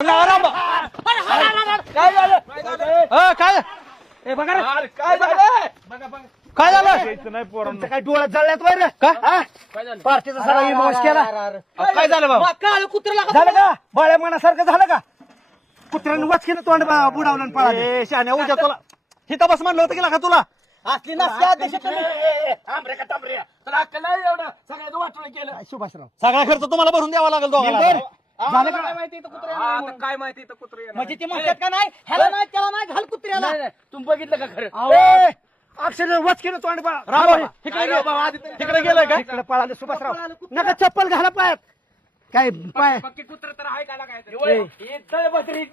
काय झालं काय ए बघा रे काय झालं काय झालं नाही पोरांना काय डोळ्यात जळल्यात वर का पार्टीचा सगळा इमोश केला काय झालं बाबा काळ कुत्र्याला झालं का बाळ्या मनासारखं झालं का कुत्र्याने वचकीनं तोंड बुडावलं आणि पळाले शान्या उद्या तुला हिता बस म्हणलं होतं की का तुला असली नसते सुभाषराव सगळा खर्च तुम्हाला भरून द्यावा लागेल दोघांना झालं का काय माहिती कुत्रे म्हणजे ते म्हणतात का नाही ह्याला नाही त्याला नाही घाल कुत्र्याला तुम्ही बघितलं का खरं अक्षर वचकीनं तोंड तिकडे गेलं का तिकडे पळाले सुभाषराव नका चप्पल घाला पायात काय पाय पक्की कुत्र तर आहे का काय बकरी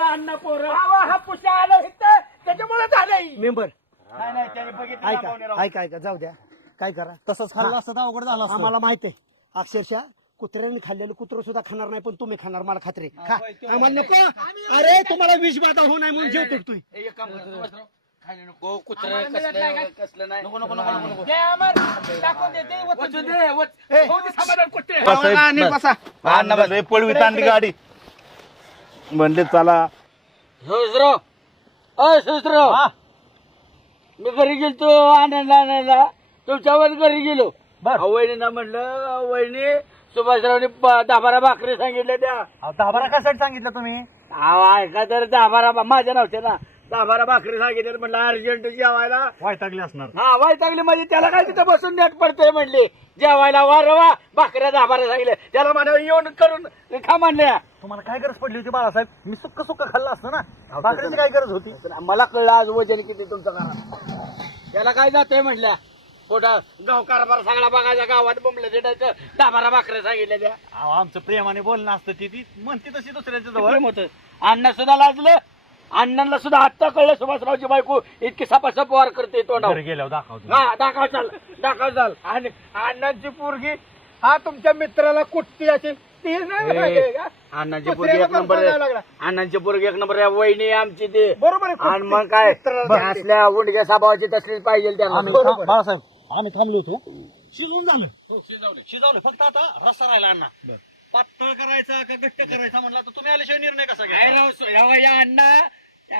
अन्न पोर हा पुष्या आलं इथं त्याच्यामुळे झालंय मेंबर नाही त्याने बघितलं ऐका जाऊ द्या काय करा तसंच खाल्लं असतं अवघड झालं असतं आम्हाला माहित आहे अक्षरशः कुत्र्याने खाल्लेलं कुत्र सुद्धा खाणार नाही पण तुम्ही खाणार मला खात्री खा आम्हाला नको अरे तुम्हाला विष बाधा होऊ नये म्हणून जेव करतोय एक काम कर खायला नको कुत्र कसलं नाही नको नको नको ते आम्हाला टाकून देते वचन दे हो दे समाधान कुत्रे पळवी तांडी गाडी म्हणले चला सुसराव सुसराव मी घरी गेलतो आणायला तुमच्यावर घरी गेलो वहिनीना म्हणलं वहिनी सुभाषरावने 10-12 भाकरी सांगितल्या त्या 10-12 कशासाठी सांगितलं तुम्ही ऐका तर 10-12 माझ्या नव्हत्या ना 10-12 भाकरी सांगितल्या म्हटलं अर्जंट जेवायला वायतागले असणार हा वाईटागली म्हणजे त्याला काय तिथं बसून नेट पडतंय म्हणले जेवायला वा भाकऱ्या 10-12 सांगितल्या त्याला मला येऊन करून खा म्हणल्या तुम्हाला काय गरज पडली होती बाळासाहेब मी सुक्क खाल्लं असतं ना भाकरीची काय गरज होती मला कळलं आज वजन किती तुमचं करा त्याला काय जातंय म्हणल्या पोटा गाव कारभार सगळा बघायचा गावात बोंबलं देटायचं 10-12 भाकऱ्या सांगितल्या त्या आमचं प्रेमाने बोलणं असतं ती म्हणते तशी दुसऱ्याच्या जवळ प्रेम होतं अण्णा सुद्धा लाजलं अण्णांना सुद्धा आत्ता कळलं सुभाषरावची बायको इतकी सपासप वार करते तोंडावर गेल्यावर दाखवतो हा दाखव चाल आणि अण्णांची पोरगी हा तुमच्या मित्राला कुठती असेल ती नाही अण्णांची पोरगी एक नंबर अण्णांची पोरगी एक नंबर वहिनी आमची ते बरोबर आणि मग काय असल्या उंडक्या स्वभावाची तसलीच पाहिजे त्यांना बाळासाहेब आम्ही थांबलो होतो शिजवून झालं शिजवलं फक्त आता रस्सा राहिला अण्णा पातळ करायचा का घट्ट करायचा म्हणला तर तुम्ही आल्याशिवाय निर्णय कसा घ्या या अण्णा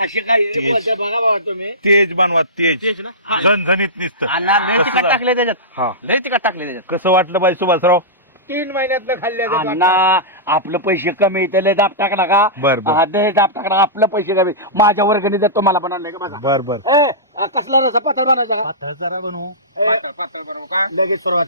अशी काही बघा बाबा तुम्ही तेज बनवा तेज झणझणीत निसत अण्णा लय तिखट टाकले त्याच्यात लय तिखट टाकले त्याच्यात कसं वाटलं बाई सुभाषराव 3 महिन्यातलं खाल्ल्या अण्णा आपलं पैसे कमी लय दाब टाकला का बर लय दाब टाकला आपलं पैसे कमी माझ्या वर्गणी देतो मला पण आणलंय का बघा बर कसला रसा पातळ बनायचा पातळ जरा बनवू लगेच सुरुवात